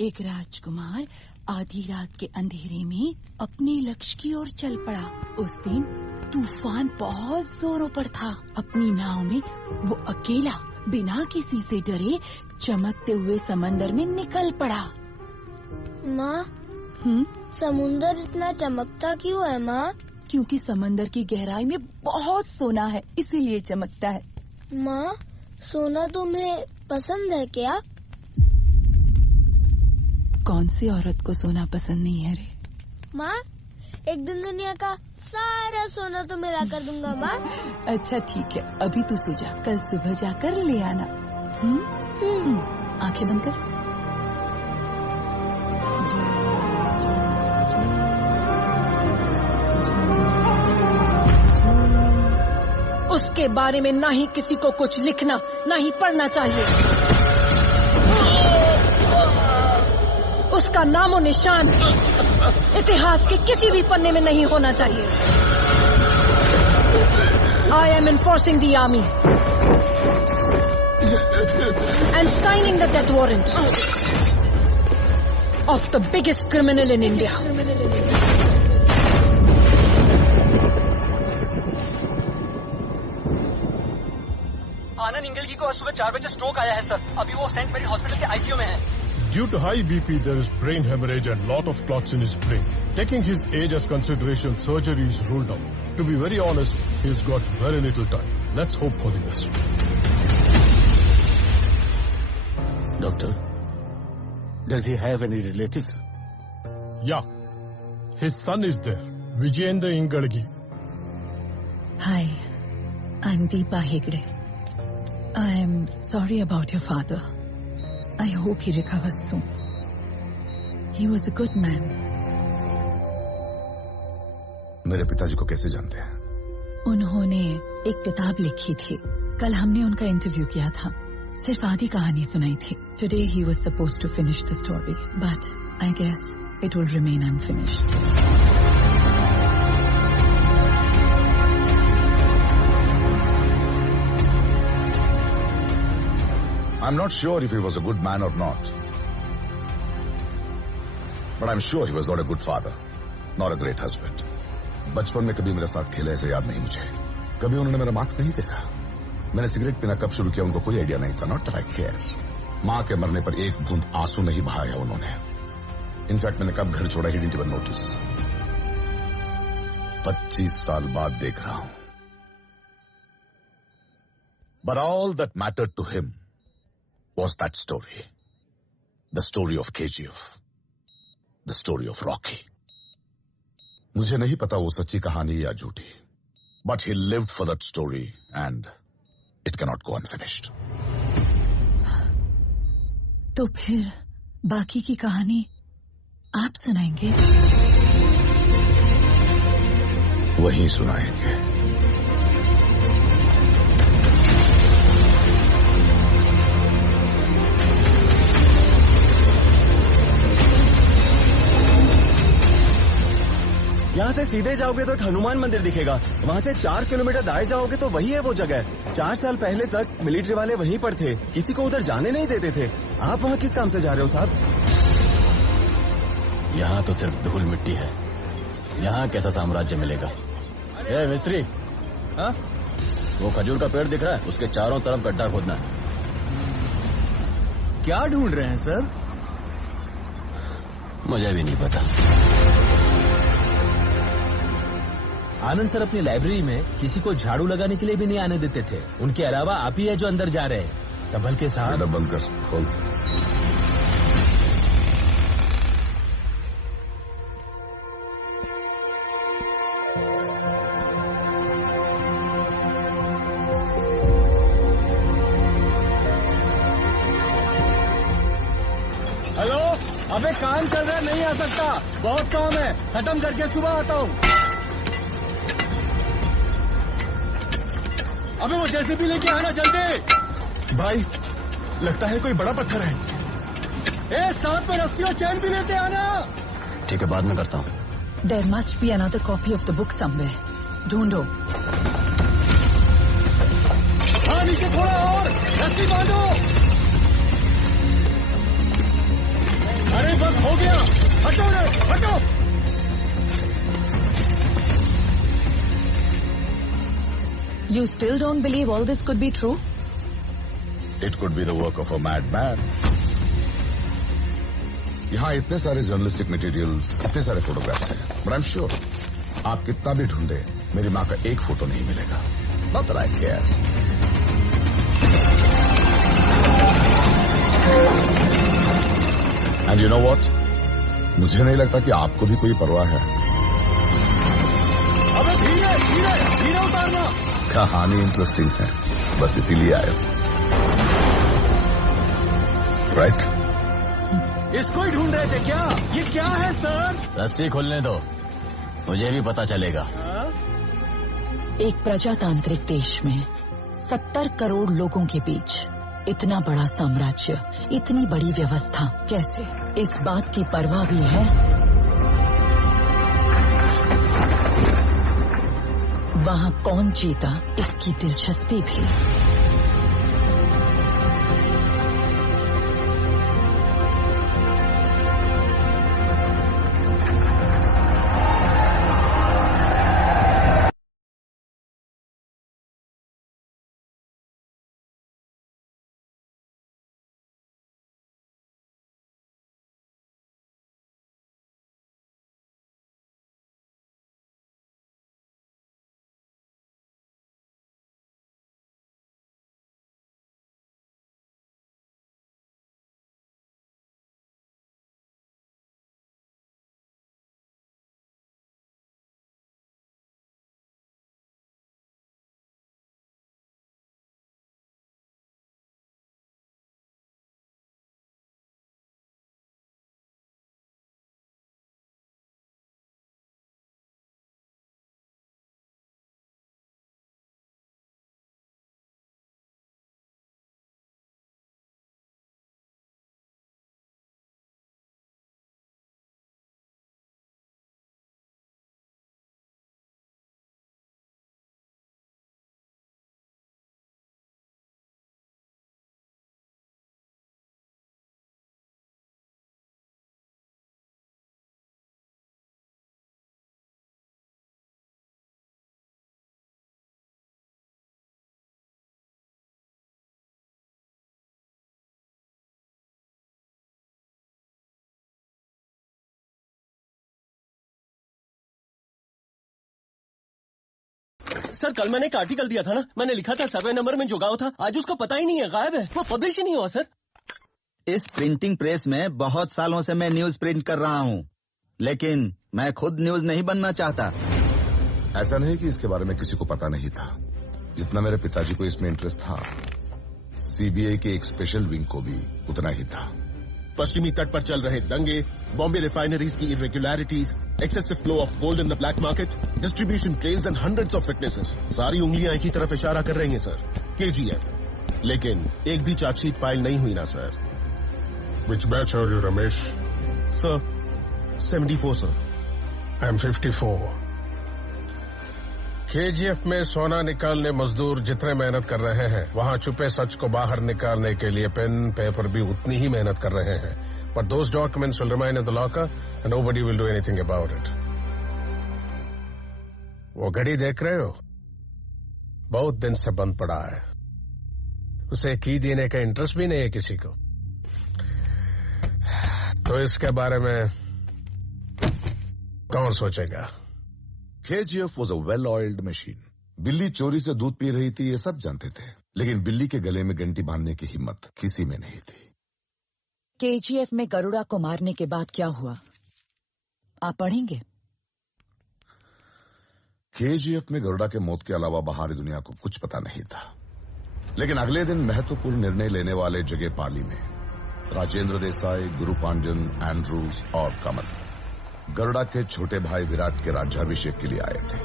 एक राजकुमार आधी रात के अंधेरे में अपने लक्ष्य की ओर चल पड़ा। उस दिन तूफान बहुत जोरों पर था। अपनी नाव में वो अकेला बिना किसी से डरे चमकते हुए समंदर में निकल पड़ा। माँ, समुंदर इतना चमकता क्यों है माँ? क्योंकि समंदर की गहराई में बहुत सोना है, इसीलिए चमकता है। माँ, सोना तुम्हें पसंद है क्या? कौन सी औरत को सोना पसंद नहीं है रे? माँ, एक दिन दुनिया का सारा सोना तो मिला कर दूंगा माँ। अच्छा ठीक है, अभी तू सो जा, कल सुबह जाकर ले आना। आंखें बंद कर। उसके बारे में ना ही किसी को कुछ लिखना, ना ही पढ़ना चाहिए। उसका नामो निशान इतिहास के किसी भी पन्ने में नहीं होना चाहिए। I am enforcing the army and signing the death warrant of the biggest criminal in India. आनंद इंगलगी को आज सुबह 4 बजे स्ट्रोक आया है सर। अभी वो सेंट मेरी हॉस्पिटल के आईसीयू में है। Due to high BP, there is brain hemorrhage and lot of clots in his brain. Taking his age as consideration, surgery is ruled out. To be very honest, he's got very little time. Let's hope for the best. Doctor, does he have any relatives? Yeah, his son is there, Vijayendra Ingalgi. Hi, I'm Deepa Hegde. I'm sorry about your father. I hope he recovers soon. He was a good man. मेरे पिताजी को कैसे जानते हैं? उन्होंने एक किताब लिखी थी। कल हमने उनका इंटरव्यू किया था। सिर्फ आधी कहानी सुनाई थी। Today he was supposed to finish the story, but I guess it will remain unfinished. I'm not sure if he was a good man or not. But I'm sure he was not a good father, nor a great husband. बचपन में कभी मेरे साथ खेले ऐसे याद नहीं मुझे। कभी उन्होंने मेरा मार्क्स नहीं देखा। मैंने सिगरेट पीना कब शुरू किया उनको कोई आइडिया नहीं था। Not that I care. माँ के मरने पर एक बूंद आंसू नहीं बहाया उन्होंने। इनफैक्ट मैंने कब घर छोड़ा ही didn't even notice. 25 साल बाद देख रहा हूं। But all that mattered to him was that story. The story of KGF. The story of Rocky. मुझे नहीं पता वो सच्ची कहानी या झूठी. But he lived for that story and it cannot go unfinished. तो फिर बाकी की कहानी आप सुनाएंगे? वही सुनाएंगे। यहाँ से सीधे जाओगे तो एक हनुमान मंदिर दिखेगा। वहाँ से 4 किलोमीटर दाएं जाओगे तो वही है वो जगह। 4 साल पहले तक मिलिट्री वाले वहीं पर थे, किसी को उधर जाने नहीं देते थे। आप वहाँ किस काम से जा रहे हो साहब? यहाँ तो सिर्फ धूल मिट्टी है, यहाँ कैसा साम्राज्य मिलेगा? ए मिस्त्री, हाँ? वो खजूर का पेड़ दिख रहा है, उसके चारों तरफ गड्ढा खोदना है। क्या ढूंढ रहे हैं सर? मुझे भी नहीं पता। आनंद सर अपनी लाइब्रेरी में किसी को झाड़ू लगाने के लिए भी नहीं आने देते थे। उनके अलावा आप ही है जो अंदर जा रहे हैं। संभल के साथ। बंद कर, खोल। हेलो, अबे काम चल रहा है, नहीं आ सकता। बहुत काम है, खत्म करके सुबह आता हूँ। अबे वो जेसीबी लेके आना जल्दी। भाई, लगता है कोई बड़ा पत्थर है। ए, साथ में रस्सी और चैन भी लेते आना। ठीक है, बाद में करता हूँ। There must be another copy of the book somewhere. ढूंढो। हाँ, नीचे थोड़ा और, रस्सी बांधो। बस हो गया, हटो रे, हटो। You still don't believe all this could be true? It could be the work of a madman. यहाँ इतने सारे जर्नलिस्टिक मटेरियल्स, इतने सारे फोटोग्राफ्स हैं, but I'm sure आप कितना भी ढूंढे मेरी माँ का एक फोटो नहीं मिलेगा. Not that I care. And you know what? मुझे नहीं लगता कि आपको भी कोई परवाह है. अबे धीरे धीरे धीरे उतारना. कहानी इंटरेस्टिंग है, बस इसीलिए आया. राइट? इसको ही ढूंढ रहे थे क्या? ये क्या है सर? रस्सी खोलने दो, मुझे भी पता चलेगा. एक प्रजातांत्रिक देश में 70 करोड़ लोगों के बीच इतना बड़ा साम्राज्य, इतनी बड़ी व्यवस्था, कैसे? इस बात की परवाह भी है? वहाँ कौन जीता, इसकी दिलचस्पी भी. सर कल मैंने एक आर्टिकल दिया था ना, मैंने लिखा था 7 नंबर में जो गाँव था, आज उसका पता ही नहीं है, गायब है, वो पब्लिश ही नहीं हुआ सर. इस प्रिंटिंग प्रेस में बहुत सालों से मैं न्यूज प्रिंट कर रहा हूँ, लेकिन मैं खुद न्यूज नहीं बनना चाहता. ऐसा नहीं कि इसके बारे में किसी को पता नहीं था. जितना मेरे पिताजी को इसमें इंटरेस्ट था, सीबीआई के एक स्पेशल विंग को भी उतना ही था. पश्चिमी तट पर चल रहे दंगे, बॉम्बे रिफाइनरीज की irregularities, excessive flow of gold in the black market, distribution trails and hundreds of witnesses. सारी उंगलियां एक ही तरफ इशारा कर रही हैं सर, KGF. लेकिन एक भी चार्जशीट फाइल नहीं हुई ना sir. Which batch are you, Ramesh? Sir, 74 sir. I'm 54. KGF में सोना निकालने मजदूर जितने मेहनत कर रहे हैं, वहाँ छुपे सच को बाहर निकालने के लिए पेन पेपर भी उतनी ही मेहनत कर रहे हैं. But those documents will remain in the locker and nobody will do anything about it. वो घड़ी देख रहे हो? बहुत दिन से बंद पड़ा है. उसे की देने का इंटरेस्ट भी नहीं है किसी को. तो इसके बारे में कौन सोचेगा? KGF was a well-oiled machine. बिल्ली चोरी से दूध पी रही थी, ये सब जानते थे, लेकिन बिल्ली के गले में घंटी बांधने की हिम्मत किसी में नहीं थी. KGF में गरुड़ा को मारने के बाद क्या हुआ, आप पढ़ेंगे? KGF में गरुड़ा के मौत के अलावा बाहरी दुनिया को कुछ पता नहीं था. लेकिन अगले दिन महत्वपूर्ण निर्णय लेने वाले जगह पाली में राजेंद्र देसाई, गुरु पांजन, एंड्रूज और कमल गरुड़ा के छोटे भाई विराट के राज्याभिषेक के लिए आए थे.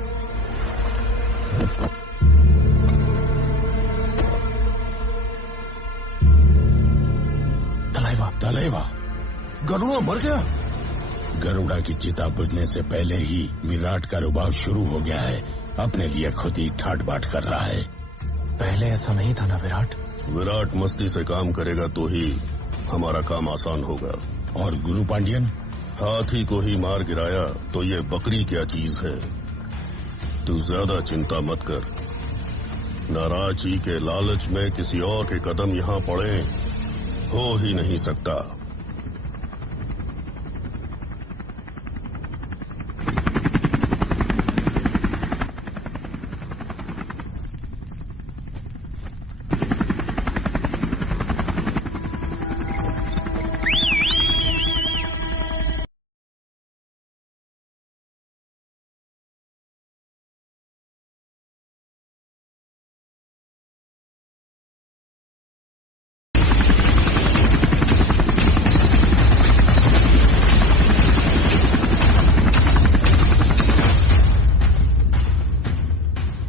तलेवा, गरुड़ा मर गया? गरुड़ा की चिता बुझने से पहले ही विराट का रुबाब शुरू हो गया है. अपने लिए खुद ही ठाट बाट कर रहा है. पहले ऐसा नहीं था ना विराट? विराट मस्ती से काम करेगा तो ही हमारा काम आसान होगा. और गुरु पांडियन? हाथी को ही मार गिराया तो ये बकरी क्या चीज है। तू ज्यादा चिंता मत कर। नाराजी के लालच में किसी और के कदम यहाँ पड़े, हो ही नहीं सकता।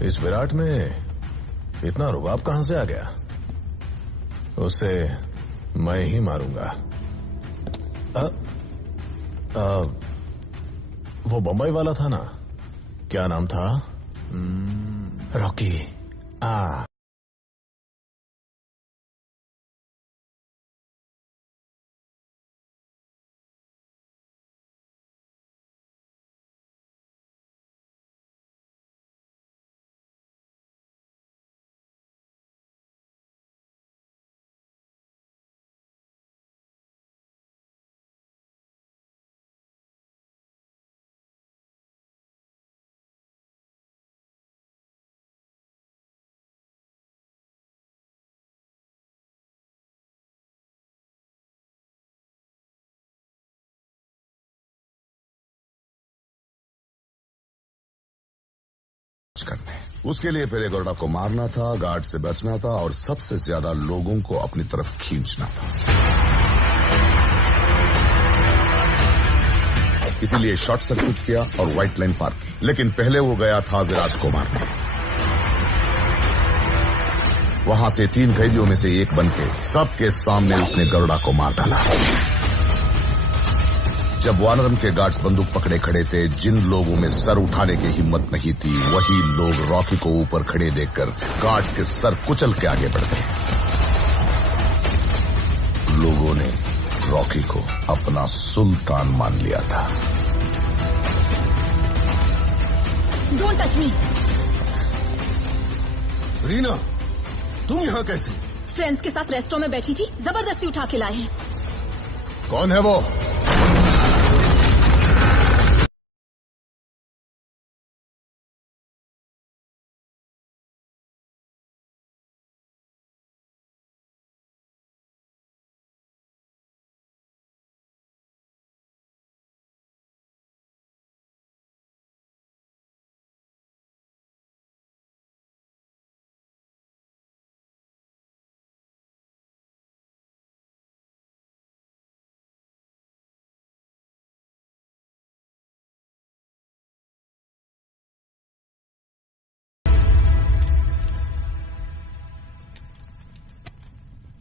इस विराट में इतना रुबाब कहां से आ गया? उसे मैं ही मारूंगा। वो बंबई वाला था ना, क्या नाम था? रॉकी। करने उसके लिए पहले गरुड़ा को मारना था, गार्ड से बचना था और सबसे ज्यादा लोगों को अपनी तरफ खींचना था। इसीलिए शॉर्ट सर्किट किया और व्हाइट लाइन पार की। लेकिन पहले वो गया था विराट को मारने। वहां से 3 कैदियों में से एक बनके सबके सामने उसने गरुड़ा को मार डाला। जब वानरम के गार्ड्स बंदूक पकड़े खड़े थे, जिन लोगों में सर उठाने की हिम्मत नहीं थी, वही लोग रॉकी को ऊपर खड़े देखकर गार्ड्स के सर कुचल के आगे बढ़ गए। लोगों ने रॉकी को अपना सुल्तान मान लिया था। Don't touch me. रीना, तुम यहाँ कैसे? फ्रेंड्स के साथ रेस्टोरेंट में बैठी थी, जबरदस्ती उठा के लाए हैं। कौन है वो?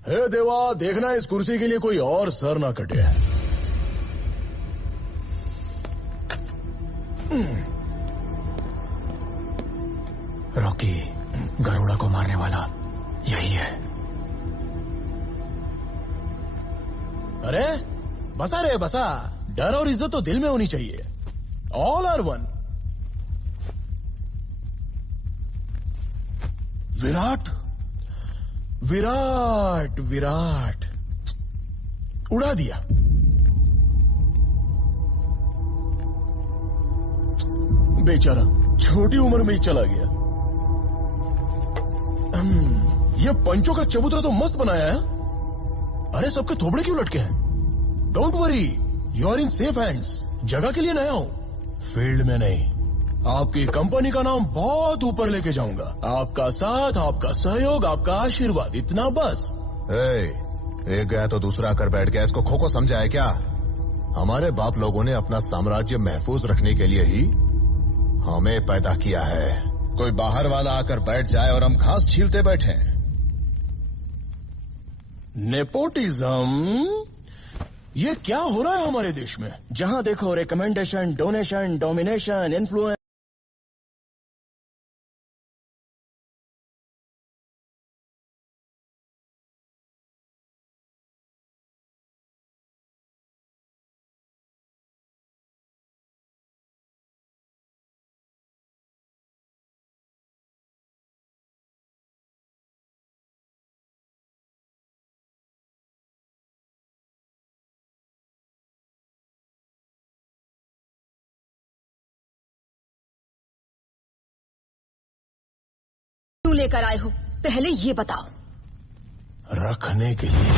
हे देवा, देखना इस कुर्सी के लिए कोई और सर ना कटे। रॉकी, गरुड़ा को मारने वाला यही है। अरे बसा रे बसा, डर और इज्जत तो दिल में होनी चाहिए। All are one. Virat Virat Virat उड़ा दिया। बेचारा छोटी उम्र में ही चला गया। ये पंचों का चबूतरा तो मस्त बनाया है। अरे सबके थोबड़े क्यों लटके हैं? Don't worry, you are in safe hands. जगह के लिए नया हूं, फील्ड में नहीं। आपकी कंपनी का नाम बहुत ऊपर लेके जाऊंगा। आपका साथ, आपका सहयोग, आपका आशीर्वाद, इतना बस। एक गया तो दूसरा आकर बैठ गया। इसको खो समझा है क्या? हमारे बाप लोगों ने अपना साम्राज्य महफूज रखने के लिए ही हमें पैदा किया है। कोई बाहर वाला आकर बैठ जाए और हम घास छीलते बैठे। नेपोटिज्म, ये क्या हो रहा है हमारे देश में? जहां देखो रिकमेंडेशन, डोनेशन, डोमिनेशन, इन्फ्लुएंस। लेकर आए हो, पहले ये बताओ। रखने के लिए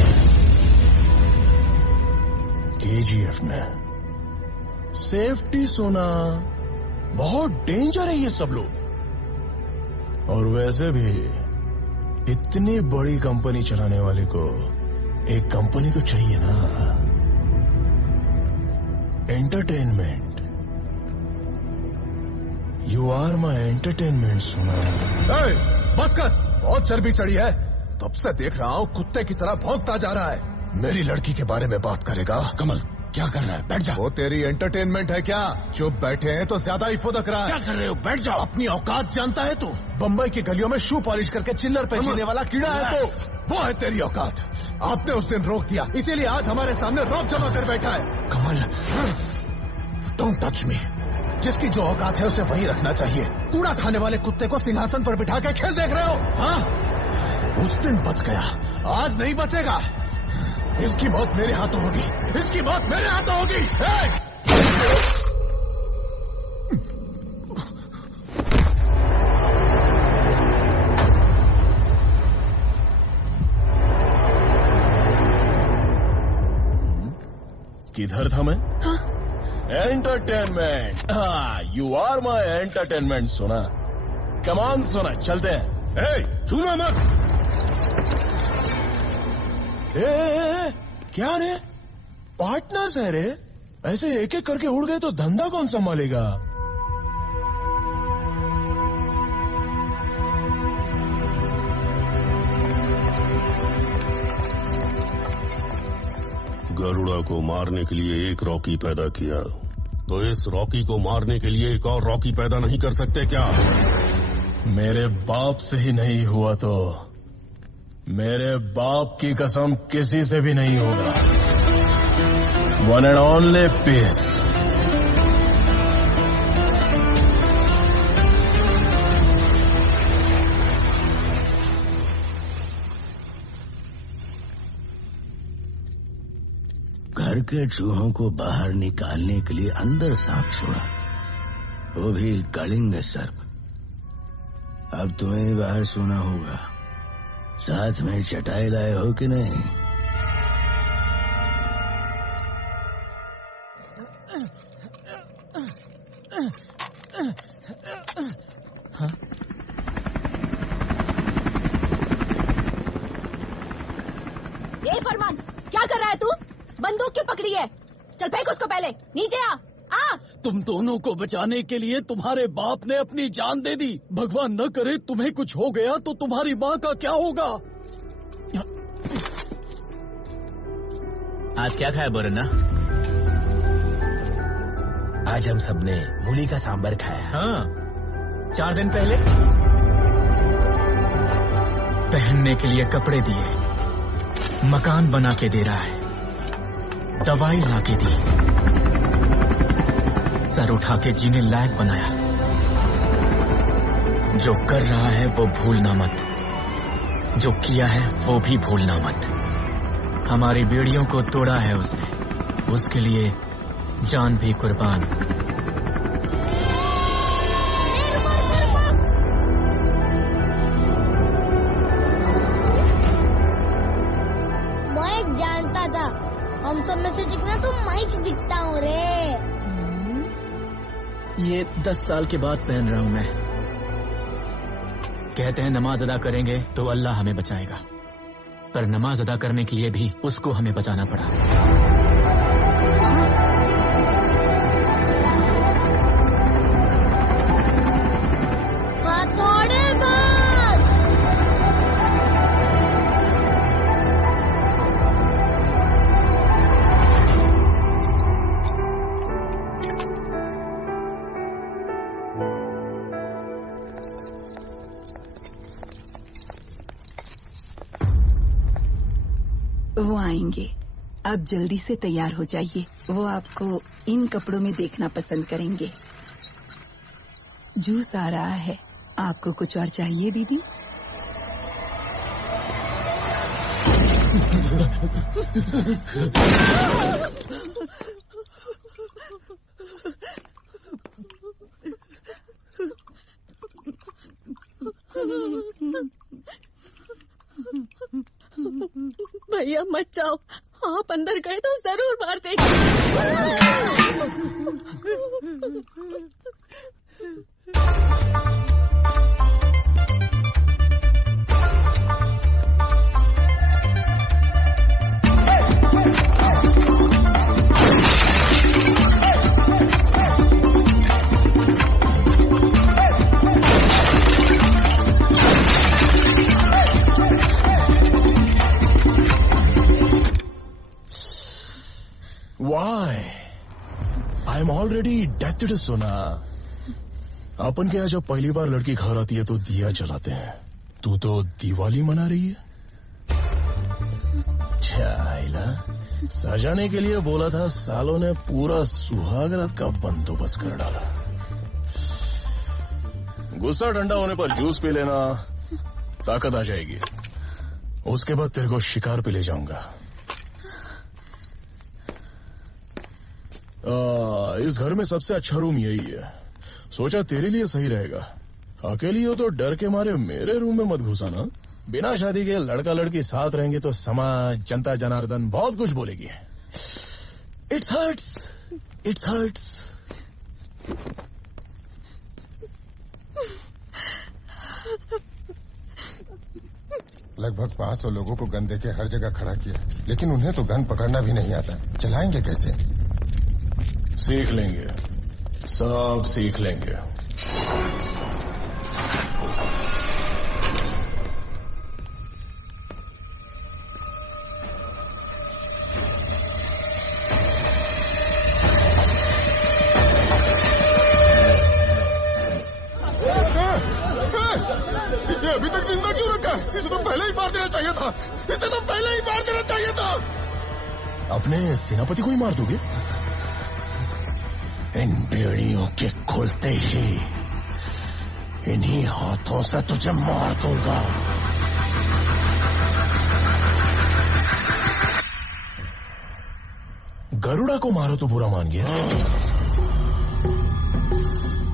केजीएफ में सेफ्टी सोना, बहुत डेंजर है ये सब लोग। और वैसे भी इतनी बड़ी कंपनी चलाने वाले को एक कंपनी तो चाहिए ना, entertainment. You are my entertainment सोना। बस कर, बहुत चर्बी चढ़ी है। तब से देख रहा हूँ कुत्ते की तरह भौंकता जा रहा है। मेरी लड़की के बारे में बात करेगा? कमल क्या कर रहा है? बैठ जा। वो तेरी एंटरटेनमेंट है क्या? चुप बैठे हैं तो ज्यादा ही फुदक रहा है। क्या कर रहे हो? बैठ जाओ। अपनी औकात जानता है तू? बम्बई की गलियों में शू पॉलिश करके चिल्लर पे जीने वाला कीड़ा है तो वो है तेरी औकात। आपने उस दिन रोक दिया, इसीलिए आज हमारे सामने रौब जमा कर बैठा है। कमल डोंट टच मी। जिसकी जो औकात है उसे वहीं रखना चाहिए। कूड़ा खाने वाले कुत्ते को सिंहासन पर बिठा के खेल देख रहे हो? हाँ, उस दिन बच गया, आज नहीं बचेगा। इसकी मौत मेरे हाथों होगी, इसकी मौत मेरे हाथों होगी। किधर था मैं? हाँ? एंटरटेनमेंट। हाँ, यू आर माई एंटरटेनमेंट सोना। कमान सोना, चलते हैं। छूना मत। क्या रे, पार्टनर्स है रे? ऐसे एक एक करके उड़ गए तो धंधा कौन संभालेगा? गरुड़ा को मारने के लिए एक रॉकी पैदा किया, तो इस रॉकी को मारने के लिए एक और रॉकी पैदा नहीं कर सकते क्या? मेरे बाप से ही नहीं हुआ तो मेरे बाप की कसम किसी से भी नहीं होगा। One and only piece. घर के चूहों को बाहर निकालने के लिए अंदर सांप छोड़ा, वो भी कलिंग सर्प। अब तुम्हें बाहर सोना होगा। साथ में चटाई लाए हो कि नहीं? हाँ? ये फरमान, क्या कर रहा है तू? बंदूक क्यों पकड़ी है? चल फेंक उसको, पहले नीचे आ। तुम दोनों को बचाने के लिए तुम्हारे बाप ने अपनी जान दे दी। भगवान न करे तुम्हें कुछ हो गया तो तुम्हारी माँ का क्या होगा? आज क्या खाया बोरन्ना? आज हम सबने मूली का सांबर खाया। हाँ, 4 दिन पहले। पहनने के लिए कपड़े दिए, मकान बना के दे रहा है, दवाई ला के दी, सर उठा के जीने लायक बनाया। जो कर रहा है वो भूलना मत, जो किया है वो भी भूलना मत। हमारी बेड़ियों को तोड़ा है उसने, उसके लिए जान भी कुर्बान। मैं जानता था, हम सब में से दिखना तो मैं ही दिखता हूँ रे। ये 10 साल के बाद पहन रहा हूं मैं। कहते हैं नमाज अदा करेंगे तो अल्लाह हमें बचाएगा, पर नमाज अदा करने के लिए भी उसको हमें बचाना पड़ा। वो आएंगे, आप जल्दी से तैयार हो जाइए। वो आपको इन कपड़ों में देखना पसंद करेंगे। जूस आ रहा है, आपको कुछ और चाहिए दीदी? भैया मत जाओ, आप अंदर गए तो जरूर मार देंगे। Why? I'm already dead, सोना। अपन के यहाँ जब पहली बार लड़की घर आती है तो दिया जलाते हैं, तू तो दिवाली मना रही है। चाइला, सजाने के लिए बोला था, सालों ने पूरा सुहागरात का बंदोबस्त कर डाला। गुस्सा ठंडा होने पर जूस पी लेना, ताकत आ जाएगी। उसके बाद तेरे को शिकार पे ले जाऊंगा। इस घर में सबसे अच्छा रूम यही है, सोचा तेरे लिए सही रहेगा। अकेली हो तो डर के मारे मेरे रूम में मत घुसाना। बिना शादी के लड़का लड़की साथ रहेंगे तो समाज, जनता जनार्दन बहुत कुछ बोलेगी। It's hurts, it's hurts. लगभग 500 लोगों को गन देके हर जगह खड़ा किया, लेकिन उन्हें तो गन पकड़ना भी नहीं आता। चलाएंगे कैसे? सीख लेंगे, सब सीख लेंगे। इसे अभी तक जिंदा क्यों रखा है? इसे तो पहले ही मार देना चाहिए था। इसे तो पहले ही मार देना चाहिए था। अपने सेनापति को ही मार दोगे? इन बेड़ियों के खुलते ही इन्हीं हाथों से तुझे मार दूंगा। गरुड़ा को मारो तो बुरा मान गया।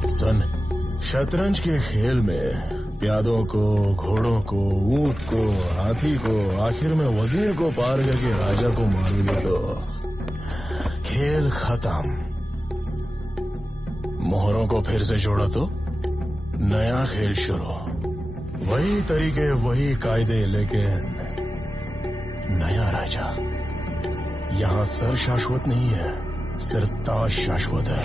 सुन, शतरंज के खेल में प्यादों को, घोड़ों को, ऊंट को, हाथी को, आखिर में वजीर को पार करके राजा को मारोगे तो खेल खत्म। मोहरों को फिर से जोड़ा तो नया खेल शुरू। वही तरीके, वही कायदे, लेकिन नया राजा। यहाँ सर शाश्वत नहीं है, सिर्फ ताज शाश्वत है।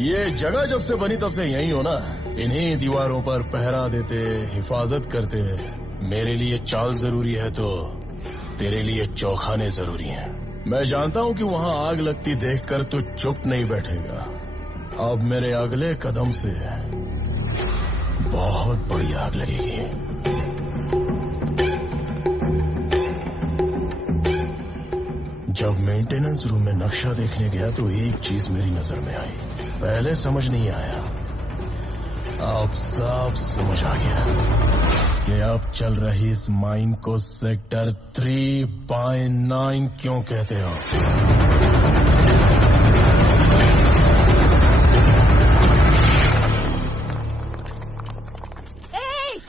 ये जगह जब से बनी तब से यही हो ना। इन्हीं दीवारों पर पहरा देते, हिफाजत करते। मेरे लिए चाल जरूरी है तो तेरे लिए चौखाने जरूरी हैं। मैं जानता हूं कि वहां आग लगती देखकर तू चुप नहीं बैठेगा। अब मेरे अगले कदम से बहुत बड़ी आग लगेगी। जब मेंटेनेंस रूम में नक्शा देखने गया तो एक चीज मेरी नजर में आई। पहले समझ नहीं आया, अब सब समझ आ गया कि अब चल रही इस माइन को सेक्टर 3/9 क्यों कहते हो।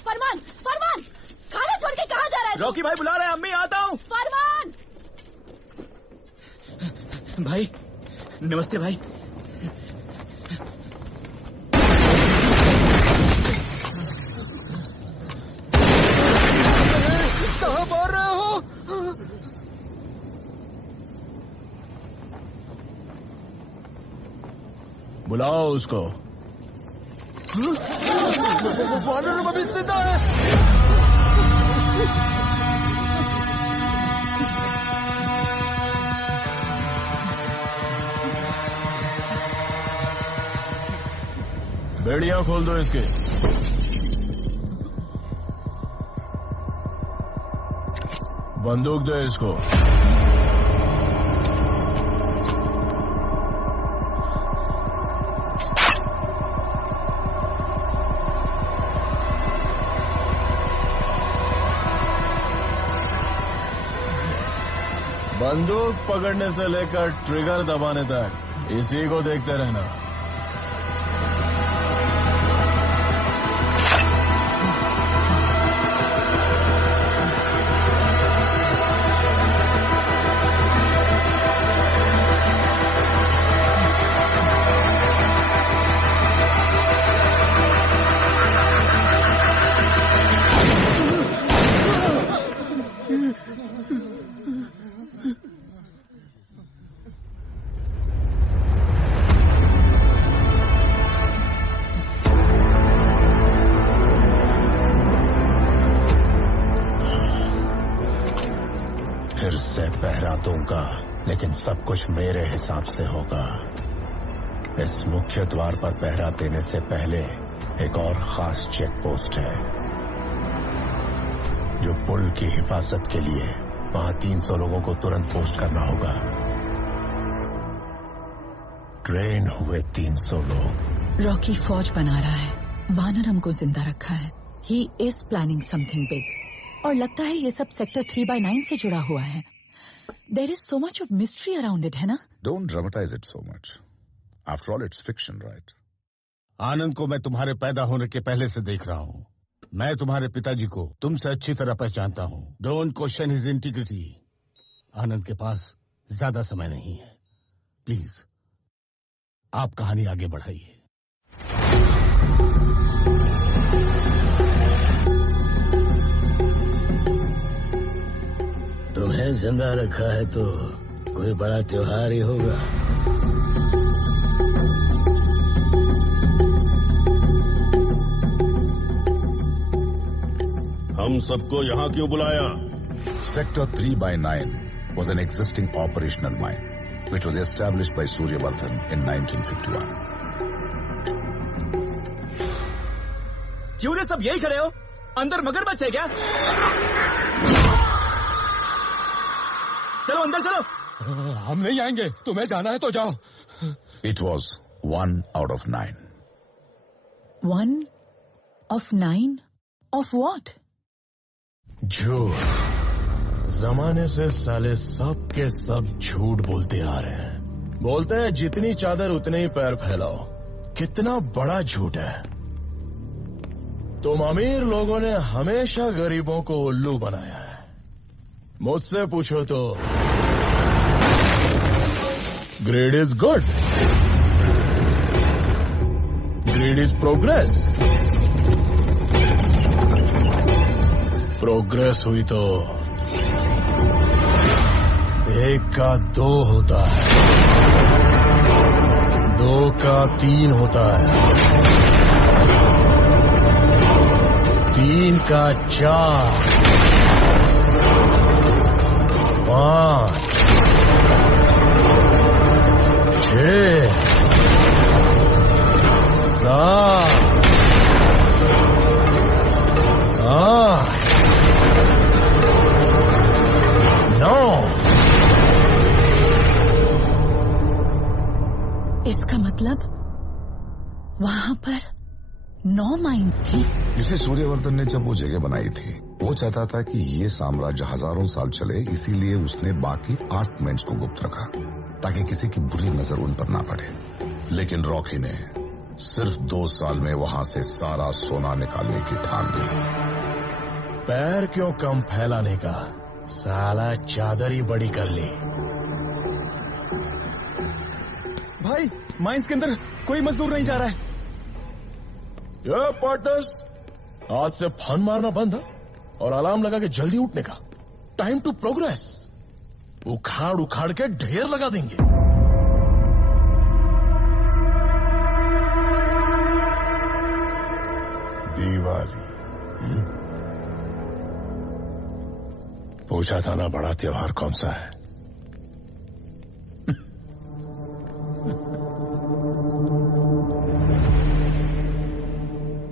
फरमान, फरमान, खाना छोड़ के कहाँ जा रहा है? रॉकी भाई बुला रहे हैं, अम्मी आता हूँ। फरमान! भाई, नमस्ते भाई। कहाँ मार रहे हो? बुलाओ उसको। वानर अभी जिंदा है। बेड़ियां खोल दो इसके। बंदूक दो इसको। बंदूक पकड़ने से लेकर ट्रिगर दबाने तक इसी को देखते रहना। फिर से पहरा दूंगा, लेकिन सब कुछ मेरे हिसाब से होगा। इस मुख्य द्वार पर पहरा देने से पहले एक और खास चेक पोस्ट है, जो पुल की हिफाजत के लिए वहां 300 लोगों को तुरंत पोस्ट करना होगा। ट्रेन हुए 300 लोग। रॉकी फौज बना रहा है, वानरम को जिंदा रखा है। He is planning something big, और लगता है ये सब सेक्टर 3/9 से जुड़ा हुआ है। There is so much of mystery around it, है ना? Don't dramatize it so much. After all it's fiction, right? Anand को मैं तुम्हारे पैदा होने के पहले से देख रहा हूँ। मैं तुम्हारे पिताजी को तुमसे अच्छी तरह पहचानता हूँ। Don't question his integrity. Anand के पास ज्यादा समय नहीं है। प्लीज आप कहानी आगे बढ़ाइए। तुम्हें जिंदा रखा है तो कोई बड़ा त्योहार ही होगा। हम सबको यहाँ क्यों बुलाया? Sector 3/9 was an existing operational mine, which was established by Suryavardhan in 1951. क्यों रे सब यही खड़े हो? अंदर मगरमच्छ है क्या? चलो अंदर चलो। हम नहीं आएंगे, तुम्हें जाना है तो जाओ। It was 1 out of 9. 1 of 9 of what? झूठ। जमाने से साले सब के सब झूठ बोलते आ रहे हैं। बोलते हैं जितनी चादर उतने ही पैर फैलाओ। कितना बड़ा झूठ है। तुम अमीर लोगों ने हमेशा गरीबों को उल्लू बनाया है। मुझसे पूछो तो grade is good, grade is progress. Progress हुई तो 1 का 2 होता है, 2 का 3 होता है, 3 का 4, 5, 6, 7, 8, 9। इसका मतलब वहां पर 9 माइंस थी। इसे सूर्यवर्धन ने जब वो जगह बनाई थी, वो चाहता था कि ये साम्राज्य हजारों साल चले, इसीलिए उसने बाकी 8 माइंस को गुप्त रखा, ताकि किसी की बुरी नजर उन पर ना पड़े। लेकिन रॉकी ने सिर्फ 2 साल में वहां से सारा सोना निकालने की ठान ली। पैर क्यों कम फैलाने का, साला चादर ही बड़ी कर ली। भाई माइंस के अंदर कोई मजदूर नहीं जा रहा है। ये पार्टनर्स, आज से फन मारना बंद है और अलार्म लगा के जल्दी उठने का। Time to progress. उखाड़ उखाड़ के ढेर लगा देंगे। दिवाली। पूछा था ना बड़ा त्योहार कौन सा है?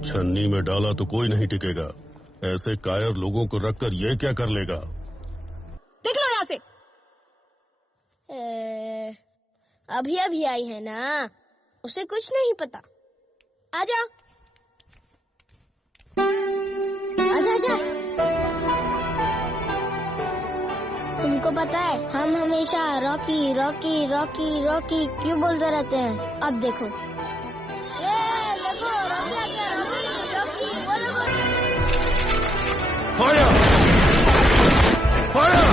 छन्नी में डाला तो कोई नहीं टिकेगा। ऐसे कायर लोगों को रखकर ये क्या कर लेगा? देख लो यहाँ से। अभी अभी आई है ना, उसे कुछ नहीं पता। आजा आजा आजा। तुमको पता है हम हमेशा रॉकी रॉकी रॉकी रॉकी क्यों बोलते रहते हैं? अब देखो, फायर! फायर!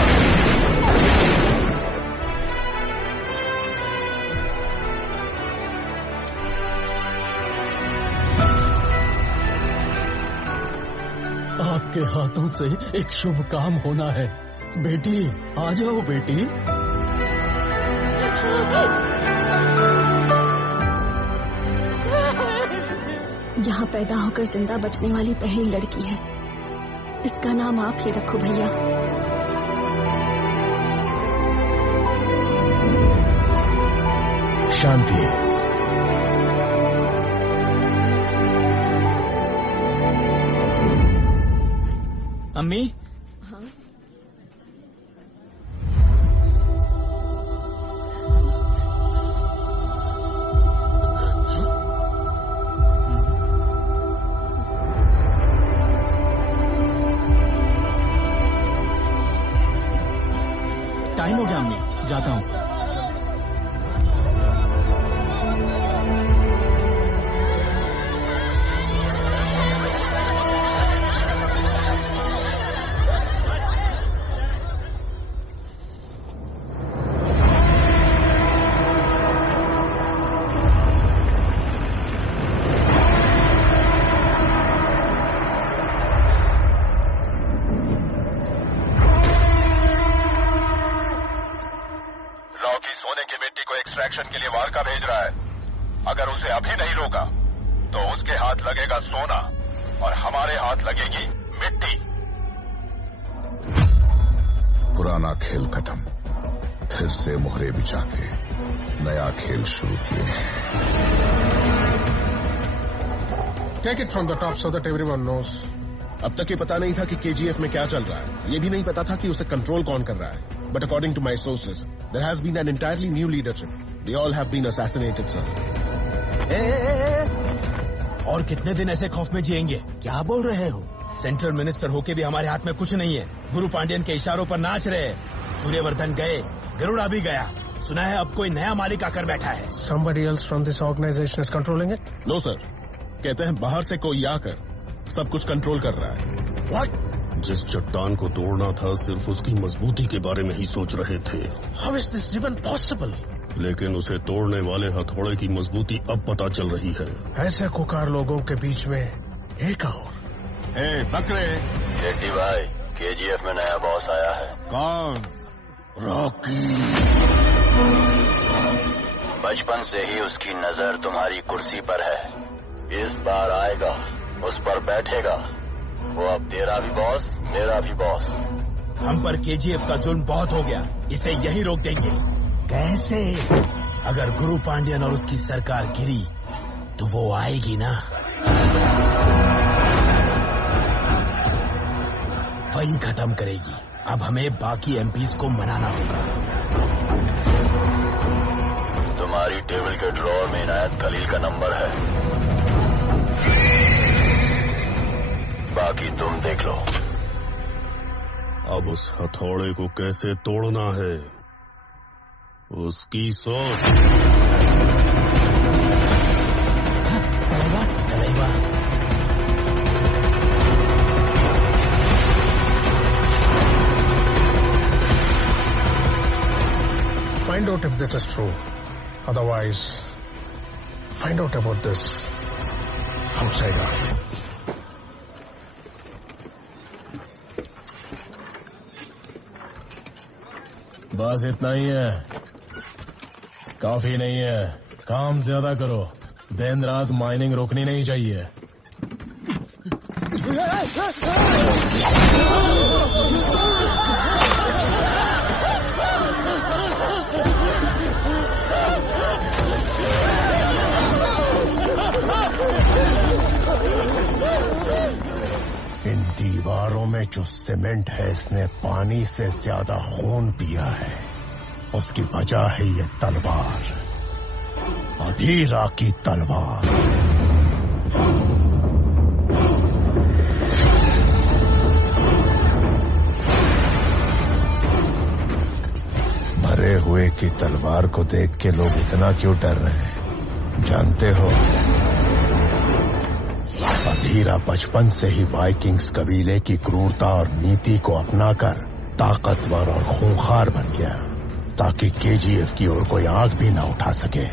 आपके हाथों से एक शुभ काम होना है। बेटी आ जाओ बेटी। यहाँ पैदा होकर जिंदा बचने वाली पहली लड़की है। इसका नाम आप ही रखो भैया। शांति। अम्मी, टाइम हो गया अम्मी, जाता हूँ। एक्सट्रैक्शन के लिए वारका भेज रहा है। अगर उसे अभी नहीं रोका तो उसके हाथ लगेगा सोना और हमारे हाथ लगेगी मिट्टी। पुराना खेल खत्म, फिर से मोहरे बिछा के नया खेल शुरू किए। Take it from the top so that everyone knows. अब तक ये पता नहीं था कि केजीएफ में क्या चल रहा है। ये भी नहीं पता था कि उसे कंट्रोल कौन कर रहा है। But according to my sources, there has been an entirely new leadership. They all have been assassinated, sir. और कितने दिन ऐसे खौफ में जिएंगे? क्या बोल रहे हो? सेंट्रल मिनिस्टर होके भी हमारे हाथ में कुछ नहीं है। गुरु पांड्यन के इशारों पर नाच रहे। सूर्यवर्धन गए, गरुड़ा भी गया। सुना है अब कोई नया मालिक आकर बैठा है। Somebody else from this organization is controlling it? No, sir. कहते हैं बाहर से कोई आकर सब कुछ कंट्रोल कर रहा है। What? जिस चट्टान को तोड़ना था सिर्फ उसकी मजबूती के बारे में ही सोच रहे थे। How is this even possible? लेकिन उसे तोड़ने वाले हथौड़े की मजबूती अब पता चल रही है। ऐसे कुकार लोगों के बीच में एक और। बकरे शेट्टी भाई, केजीएफ में नया बॉस आया है। कौन? रॉकी। बचपन से ही उसकी नजर तुम्हारी कुर्सी पर है। इस बार आएगा, उस पर बैठेगा। वो अब तेरा भी बॉस, मेरा भी बॉस। हम पर केजीएफ का जुल्म बहुत हो गया, इसे यही रोक देंगे। कैसे? अगर गुरु पांड्यन और उसकी सरकार गिरी तो वो आएगी ना, वही खत्म करेगी। अब हमें बाकी एमपीज को मनाना होगा। तुम्हारी टेबल के ड्रॉर में इनायत खलील का नंबर है, बाकी तुम देख लो। अब उस हथौड़े को कैसे तोड़ना है उसकी सोच। Find out if this is true. Otherwise, find out about this outsider. बस इतना ही है, काफी नहीं है। काम ज्यादा करो, दिन रात माइनिंग रोकनी नहीं चाहिए। इन दीवारों में जो सीमेंट है, इसने पानी से ज्यादा खून पिया है। उसकी वजह है ये तलवार, अधीरा की तलवार। मरे हुए की तलवार को देख के लोग इतना क्यों डर रहे हैं, जानते हो? अधीरा बचपन से ही वाइकिंग्स कबीले की क्रूरता और नीति को अपनाकर ताकतवर और खूंखार बन गया, ताकि केजीएफ की ओर कोई आंख भी न उठा सके।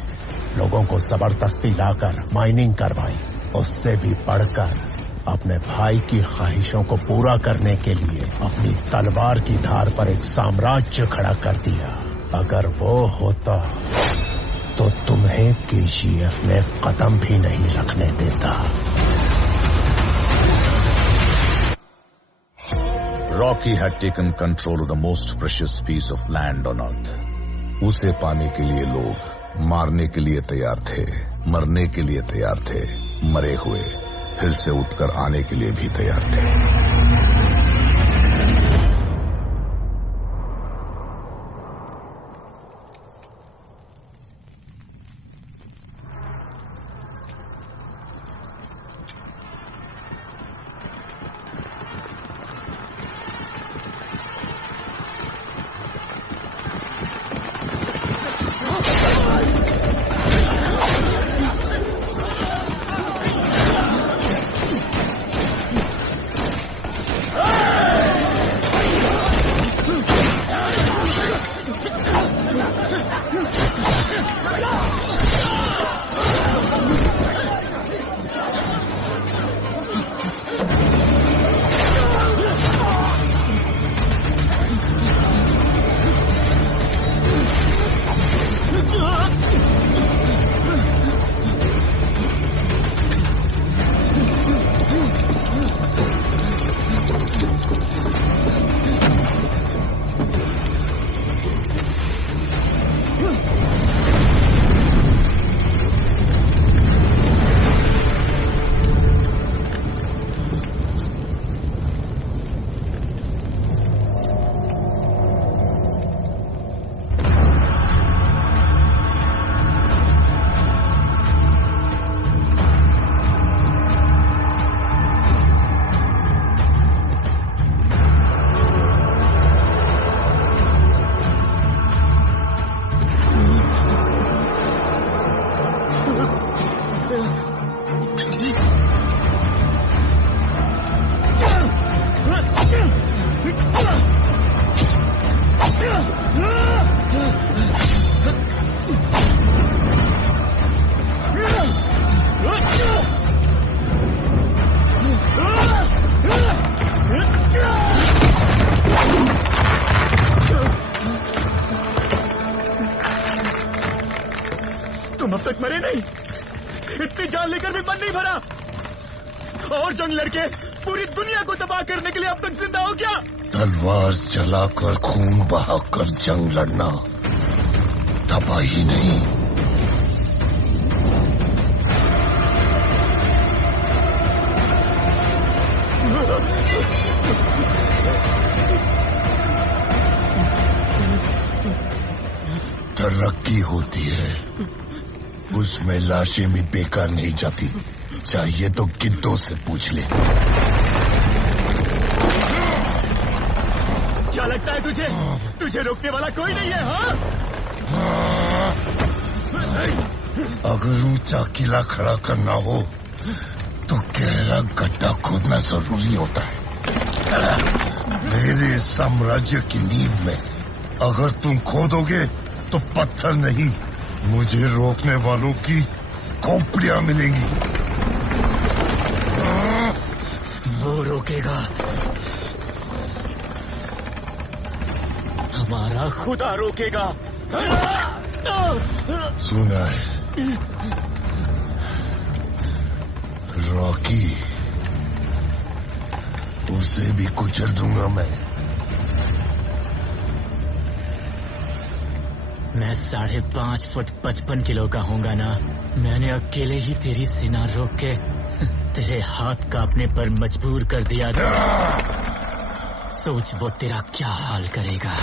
लोगों को जबरदस्ती लाकर माइनिंग करवाई, उससे भी बढ़कर अपने भाई की ख्वाहिशों को पूरा करने के लिए अपनी तलवार की धार पर एक साम्राज्य खड़ा कर दिया। अगर वो होता तो तुम्हें केजीएफ में कदम भी नहीं रखने देता। Rocky had taken control of the most precious piece of land on earth. उसे पाने के लिए लोग मारने के लिए तैयार थे, मरने के लिए तैयार थे, मरे हुए फिर से उठकर आने के लिए भी तैयार थे। तुम अब तक मरे नहीं, इतनी जान लेकर भी मन नहीं भरा, और जंग लड़के पूरी दुनिया को तबाह करने के लिए अब तक जिंदा हो क्या? तलवार चलाकर खून बहाकर जंग लड़ना तबाही नहीं, तरक्की होती है। उसमें लाशें भी बेकार नहीं जाती, चाहिए तो गिद्धों से पूछ ले। क्या लगता है तुझे, तुझे रोकने वाला कोई नहीं है? हाँ, अगर ऊंचा किला खड़ा करना हो तो गहरा गड्ढा खोदना जरूरी होता है। मेरे साम्राज्य की नींव में अगर तुम खोदोगे तो पत्थर नहीं, मुझे रोकने वालों की खोपड़ियां मिलेंगी। वो रोकेगा, हमारा खुदा रोकेगा। सुना है रॉकी, उसे भी कुचल दूंगा मैं 5.5 फुट 55 किलो का होगा ना। मैंने अकेले ही तेरी सीना रोक के तेरे हाथ कांपने पर मजबूर कर दिया था। सोच वो तेरा क्या हाल करेगा।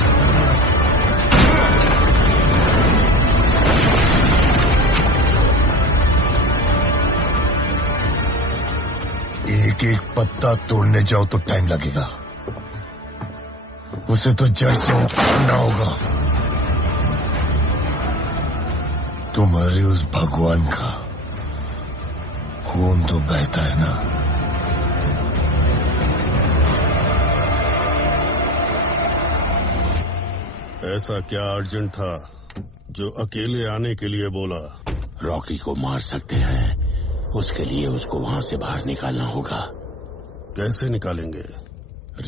एक एक पत्ता तोड़ने जाओ तो टाइम लगेगा, उसे तो जड़ से उखाड़ना होगा। तुम्हारे उस भगवान का खून तो बहता है ना। ऐसा क्या अर्जेंट था जो अकेले आने के लिए बोला? रॉकी को मार सकते हैं, उसके लिए उसको वहां से बाहर निकालना होगा। कैसे निकालेंगे?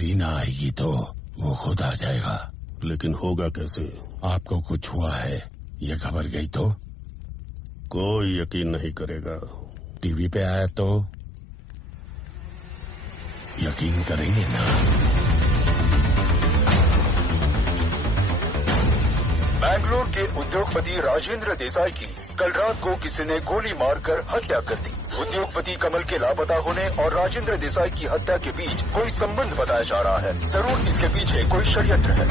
रीना आएगी तो वो खुद आ जाएगा। लेकिन होगा कैसे? आपको कुछ हुआ है, ये खबर गई तो कोई यकीन नहीं करेगा। टीवी पे आया तो यकीन करेंगे ना। बैंगलोर के उद्योगपति राजेंद्र देसाई की कल रात को किसी ने गोली मारकर हत्या कर दी। उद्योगपति कमल के लापता होने और राजेंद्र देसाई की हत्या के बीच कोई संबंध बताया जा रहा है। जरूर इसके पीछे कोई षड्यंत्र है।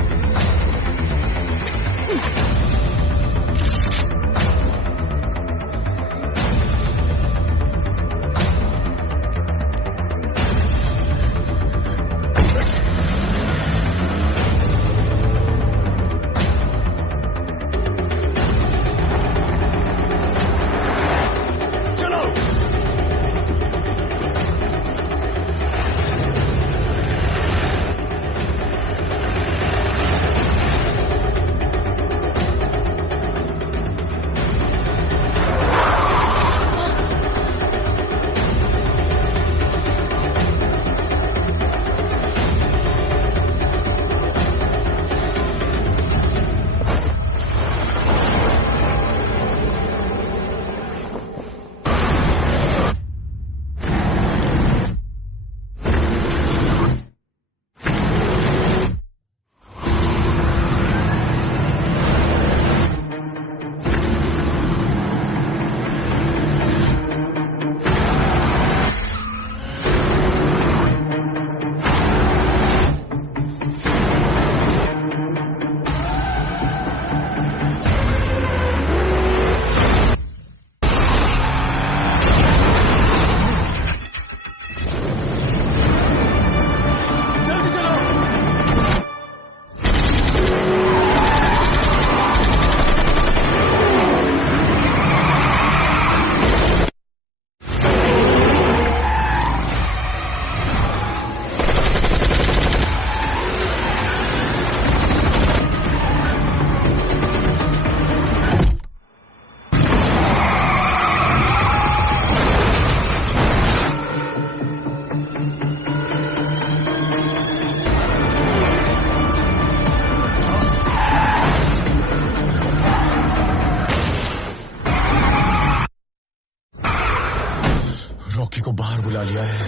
रॉकी को बाहर बुला लिया है।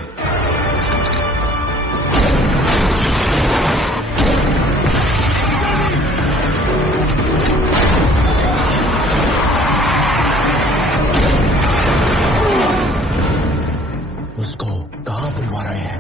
उसको कहाँ बुलवा रहे हैं?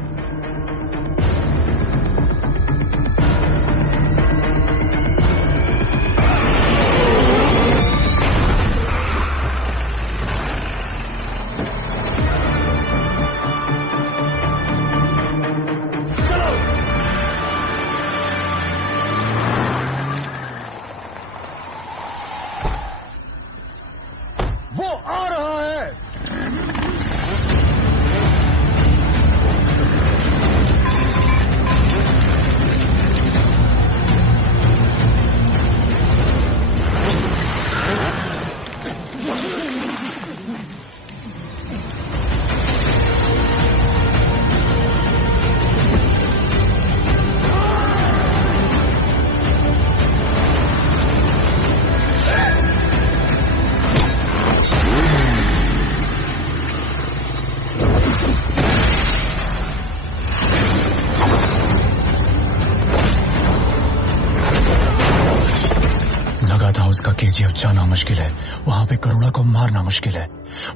केजीएफ जाना मुश्किल है, वहां पे करुणा को मारना मुश्किल है।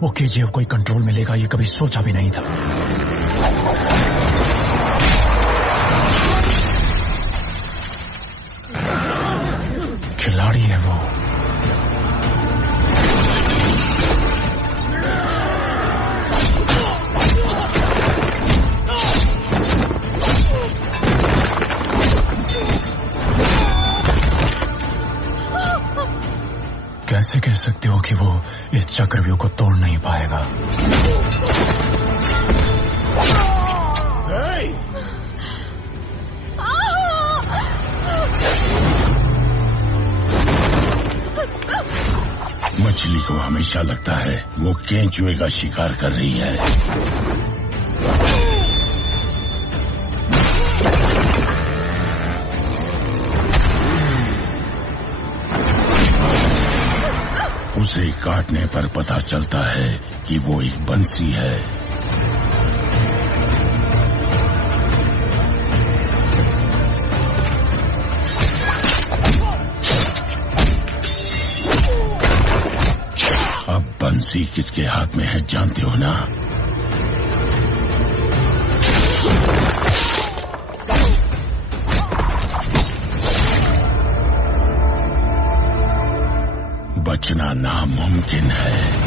वो केजीएफ कोई कंट्रोल में लेगा ये कभी सोचा भी नहीं था। खिलाड़ी है वो। कैसे कह सकते हो कि वो इस चक्रव्यूह को तोड़ नहीं पाएगा? मछली को हमेशा लगता है वो केंचुए का शिकार कर रही है। उसे काटने पर पता चलता है कि वो एक बंसी है। फांसी किसके हाथ में है जानते हो ना? बचना नामुमकिन है।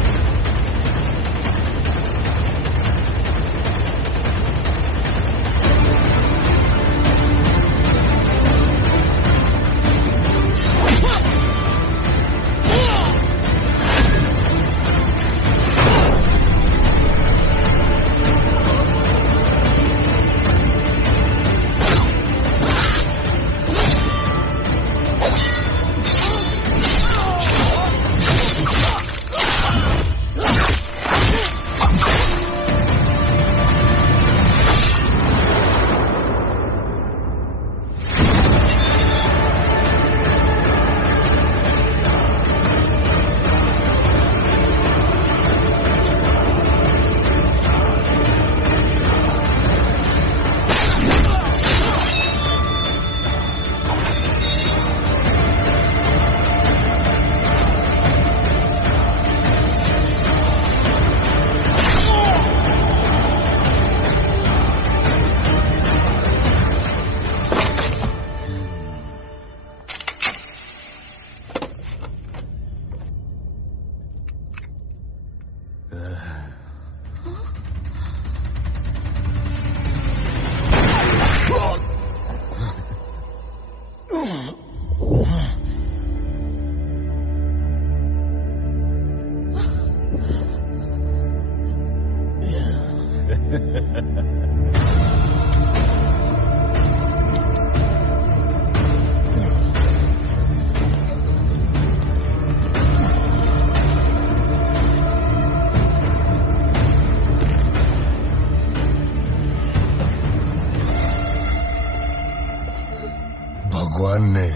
भगवान ने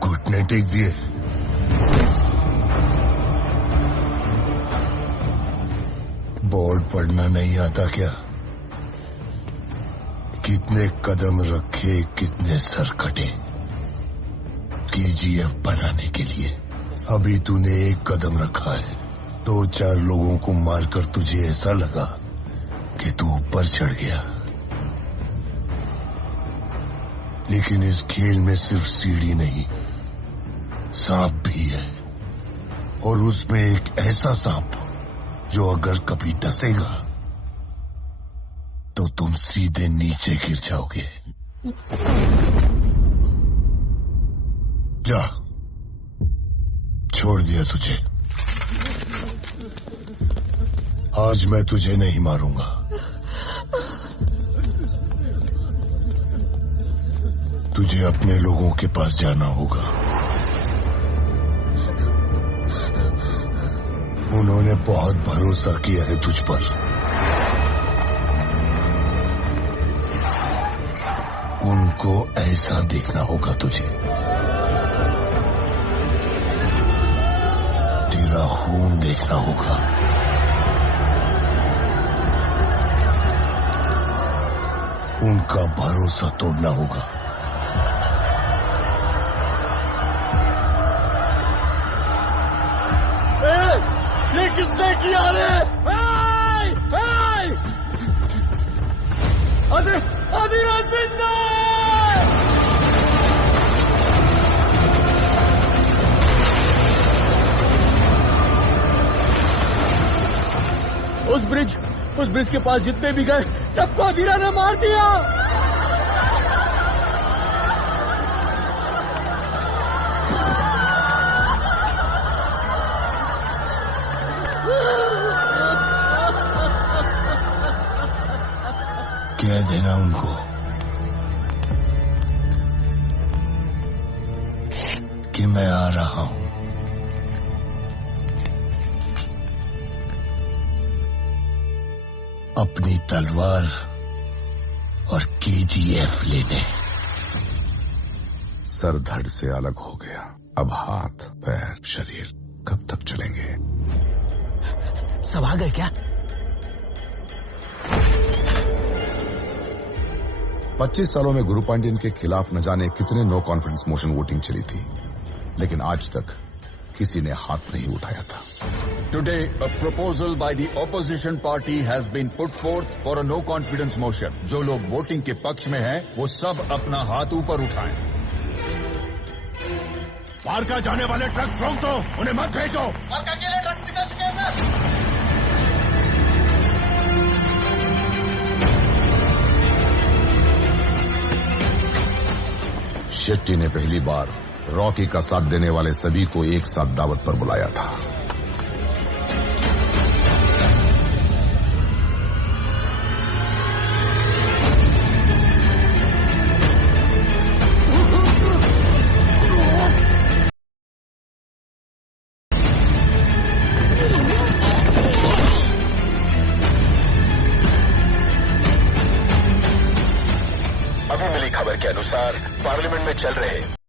घुटने टेक दिए। बोर्ड पढ़ना नहीं आता क्या? कितने कदम रखे, कितने सर कटे केजीएफ बनाने के लिए। अभी तूने एक कदम रखा है, 2-4 लोगों को मारकर तुझे ऐसा लगा कि तू ऊपर चढ़ गया। लेकिन इस खेल में सिर्फ सीढ़ी नहीं, सांप भी है। और उसमें एक ऐसा सांप जो अगर कभी डसेगा तो तुम सीधे नीचे गिर जाओगे। जा, छोड़ दिया तुझे। आज मैं तुझे नहीं मारूंगा। तुझे अपने लोगों के पास जाना होगा। उन्होंने बहुत भरोसा किया है तुझ पर। उनको ऐसा देखना होगा तुझे। तेरा खून देखना होगा। उनका भरोसा तोड़ना होगा। ये किसने किया रे? आदिराज जिंदा! उस ब्रिज के पास जितने भी गए सबको आदिरा ने मार दिया। कह देना उनको कि मैं आ रहा हूं। अपनी तलवार और केजीएफ लेने। सर धड़ से अलग हो गया। अब हाथ, पैर, शरीर कब तक चलेंगे? सब आ गए क्या? 25 सालों में गुरु पांड्यन के खिलाफ न जाने कितने नो कॉन्फिडेंस मोशन वोटिंग चली थी, लेकिन आज तक किसी ने हाथ नहीं उठाया था। Today, a proposal by the opposition party has been put forth for a no confidence motion. जो लोग वोटिंग के पक्ष में हैं, वो सब अपना हाथ ऊपर उठाएं। बाहर का जाने वाले ट्रक्स रोक दो, उन्हें मत भेजो। के लिए ट्रक्स निकल चुके हैं सर। शेट्टी ने पहली बार रॉकी का साथ देने वाले सभी को एक साथ दावत पर बुलाया था। अभी मिली खबर के अनुसार पार्लियामेंट में चल रहे